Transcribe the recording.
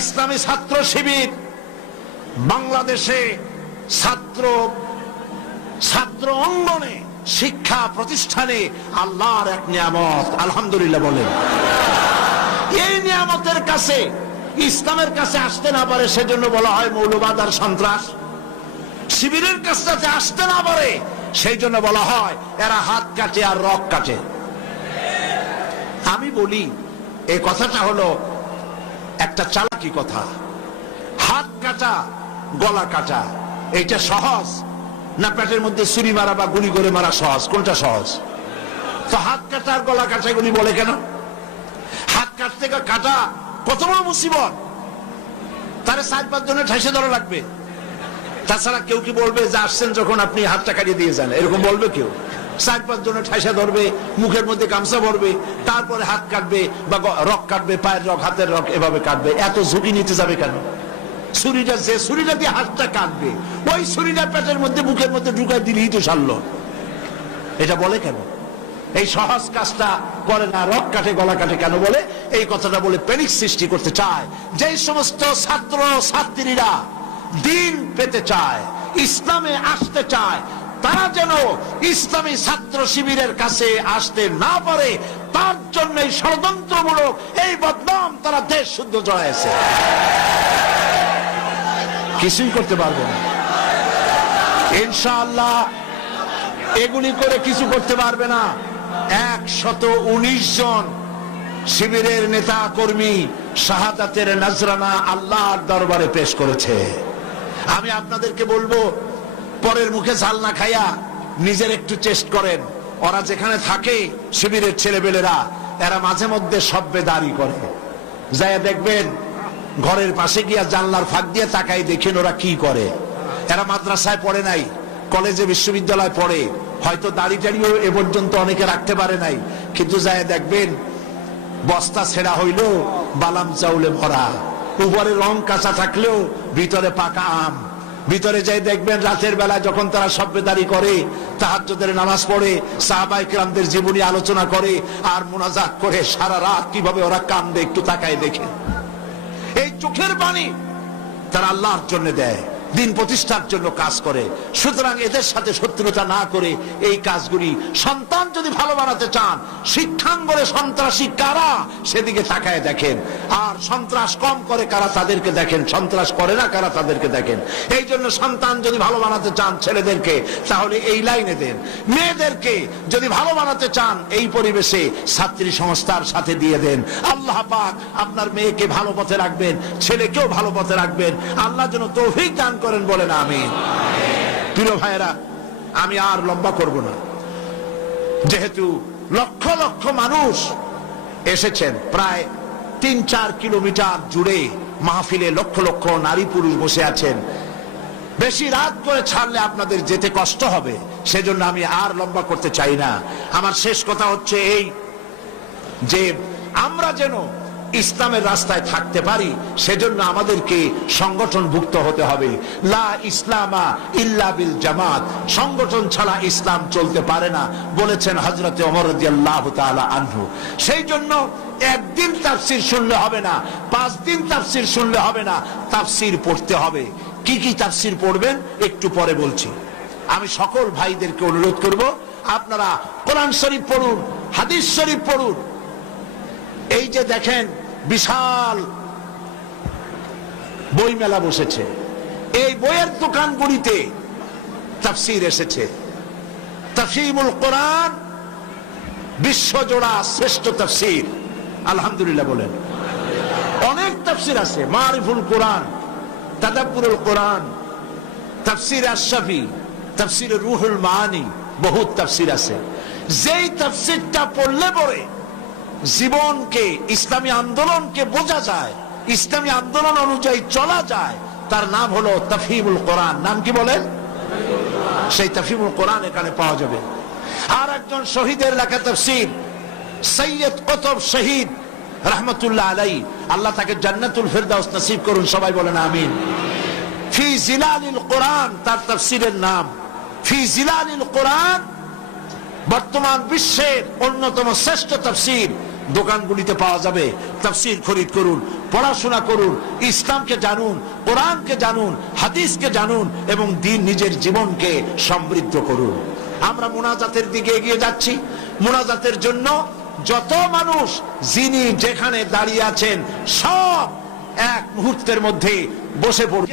ইসলামী ছাত্র শিবির বাংলাদেশে ছাত্র অঙ্গনে শিক্ষা প্রতিষ্ঠানে আল্লাহর এক নিয়ামত, আলহামদুলিল্লাহ বলেন। এই নিয়ামতের কাছে, ইসলামের কাছে আসতে না পারে সেজন্য বলা হয় মৌলবাদ আর সন্ত্রাস। শিবিরের কাছে আসতে না পারে সেই জন্য বলা হয় এরা হাত কাটে আর রক কাটে। আমি বলি এই কথাটা হলো একটা চালাকি কথা। হাত কাটা গলা কাটা এইটা সহজ না পেটের মধ্যে ছুরি মারা বা গুলি করে মারা সহজ? কোনটা সহজ? তো হাত কাটা আর গলা কাটা গুলি বলে কেন? হাত কাটতে কাটা কত বড় মুসিবত, তারে 4-5 জনের ঠাইসে ধরা লাগবে। তাছাড়া কেউ কি বলবে যে আসছেন যখন আপনি হাতটা কাটিয়ে দিয়ে যান, এরকম বলবে কেউ? 4-5 জনের ঠাইসা ধরবে, মুখের মধ্যে গামছা ভরবে, তারপরে হাত কাটবে বা রক কাটবে, পায়ের রক হাতের রক এভাবে কাটবে। এত ঝুঁকি নিতে যাবে কেন? ছুরিটা, যে ছুরিটা দিয়ে হাতটা কাটবে ওই ছুরিটা পেটের মধ্যে মুখের মধ্যে ঢুকাই দিলেই তো সারলো। এটা বলে কেন? এই সহজ কাজটা করে না, রক কাটে গলা কাটে কেন বলে? এই কথাটা বলে প্যানিক সৃষ্টি করতে চায়। যে সমস্ত ছাত্র ছাত্রীরা দিন পেতে চায়, ইসলামে আসতে চায়, তারা যেন ইসলামী ছাত্র শিবিরের কাছে আসতে না পারে তার জন্য ষড়যন্ত্রমূলক এই বদনাম তারা দেশ শুদ্ধ জড়াইছে। কিছুই করতে পারবে না ইনশাআল্লাহ, এগুলি করে কিছু করতে পারবে না। 119 জন শিবিরের নেতা কর্মী শাহাদাতের নজরানা আল্লাহর দরবারে পেশ করেছে। আমি আপনাদেরকে বলবো পরের মুখে ঝাল না খাইয়া নিজের একটু চেষ্টা করেন। ওরা যেখানে থাকে শিবিরের ছেলেবেলেরা, এরা মাঝে মধ্যে সভ্যেদারি করে, যাই দেখবেন ঘরের পাশে গিয়া জানলার ফাঁক দিয়ে তাকাই দেখেন ওরা কি করে। এরা মাদ্রাসায় পড়ে নাই, কলেজে বিশ্ববিদ্যালয় পড়ে, হয়তো দাড়ি টাড়িও এ পর্যন্ত অনেকে রাখতে পারে নাই, কিন্তু যাই দেখবেন বস্তা ছেঁড়া হইলো বালাম চাউলে ভরা, উপরে রং কাঁচা থাকলেও ভিতরে পাকা আম। ভিতরে যাই দেখবেন রাতের বেলা যখন তারা সভ্যদারি করে, তাহাজ্জুদের নামাজ পড়ে, সাহাবায়ে কেরামদের জীবনী আলোচনা করে আর মুনাজাত করে, সারা রাত কিভাবে ওরা কান্দে একটু তাকায় দেখে। এই চোখের পানি তারা আল্লাহর জন্য দেয়, দিন প্রতিষ্ঠার জন্য কাজ করে। সুতরাং এদের সাথে শত্রুতা না করে এই কাজগুলি, সন্তান যদি ভালো বানাতে চান, শিক্ষাঙ্গনে সন্ত্রাসী কারা সেদিকে তাকায় দেখেন, আর সন্ত্রাস কম করে কারা তাদেরকে দেখেন, সন্ত্রাস করে না কারা তাদেরকে দেখেন। এই জন্য সন্তান যদি ভালো বানাতে চান ছেলেদেরকে, তাহলে এই লাইনে দেন। মেয়েদেরকে যদি ভালো বানাতে চান এই পরিবেশে ছাত্রী সংস্থার সাথে দিয়ে দেন। আল্লাহ পাক আপনার মেয়েকে ভালো পথে রাখবেন, ছেলেকেও ভালো পথে রাখবেন। আল্লাহ যেন তৌফিক দান করেন, বলেন আমিন। প্রিয় ভাইয়েরা, আমি আর লম্বা করব না, যেহেতু লক্ষ লক্ষ মানুষ এসেছেন, প্রায় 3-4 কিলোমিটার জুড়ে মাহফিলে লক্ষ লক্ষ নারী পুরুষ বসে আছেন। বেশি রাত করে ছাড়লে আপনাদের যেতে কষ্ট হবে, সেজন্য আমি আর লম্বা করতে চাই না। আমার শেষ কথা হচ্ছে এই যে আমরা যেন ইসলামের রাস্তায় থাকতে পারি, সেজন্য আমাদেরকে সংগঠনভুক্ত হতে হবে। লা ইসলামা ইল্লা বিল জামাত, সংগঠন ছাড়া ইসলাম চলতে পারে না বলেছেন হযরতে ওমর রাদিয়াল্লাহু তাআলা আনহু। সেই জন্য একদিন তাফসীর শুনলে হবে না, 5 দিন তাফসীর শুনলে হবে না, তাফসীর পড়তে হবে। কি কি তাফসীর পড়বেন একটু পরে বলছি। আমি সকল ভাইদেরকে অনুরোধ করব, আপনারা কোরআন শরীফ পড়ুন, হাদিস শরীফ পড়ুন। এই যে দেখেন বিশাল বই মেলা বসেছে, এই বইয়ের দোকানগুলিতে তাফসীর এসেছে। তাফসীরুল কোরআন বিশ্বজোড়া শ্রেষ্ঠ তাফসীর, আলহামদুলিল্লাহ বলেন। অনেক তাফসীর আছে, মারিফুল কোরআন, তাদাব্বুরুল কোরআন, তাফসীর আশ-শাফি, তাফসীর রুহুল মাআনি, বহুত তাফসীর আছে। যেই তাফসীরটা পড়লে পরে জীবনকে, ইসলামী আন্দোলনকে বোঝা যায়, ইসলামী আন্দোলন অনুযায়ী চলা যায়, তার নাম হলো তাফহিমুল কোরআন। নাম কি বলেন? সেই তাফহিমুল কোরআন এখানে পাওয়া যাবে। আর একজন শহীদের লেখা তাফসীর, সৈয়দ কুতুব শহীদ রাহমাতুল্লাহ আলাইহি, আল্লাহ তাকে জান্নাতুল ফেরদাউস নসিব করুন, সবাই বলেন আমিন। ফি জিলালিল কোরআন তার তাফসীরের নাম। ফি জিলালিল কোরআন বর্তমান বিশ্বের অন্যতম শ্রেষ্ঠ তাফসীর দোকানগুলিতে পাওয়া যাবে। তাফসীর খরিদ করুন, পড়াশোনা করুন, ইসলামকে জানুন, কোরআনকে জানুন, হাদিসকে জানুন এবং দিন নিজের জীবনকে সমৃদ্ধ করুন। আমরা মুনাজাতের দিকে এগিয়ে যাচ্ছি। মুনাজাতের জন্য যত মানুষ যিনি যেখানে দাঁড়িয়ে আছেন সব এক মুহূর্তের মধ্যে বসে পড়ুন।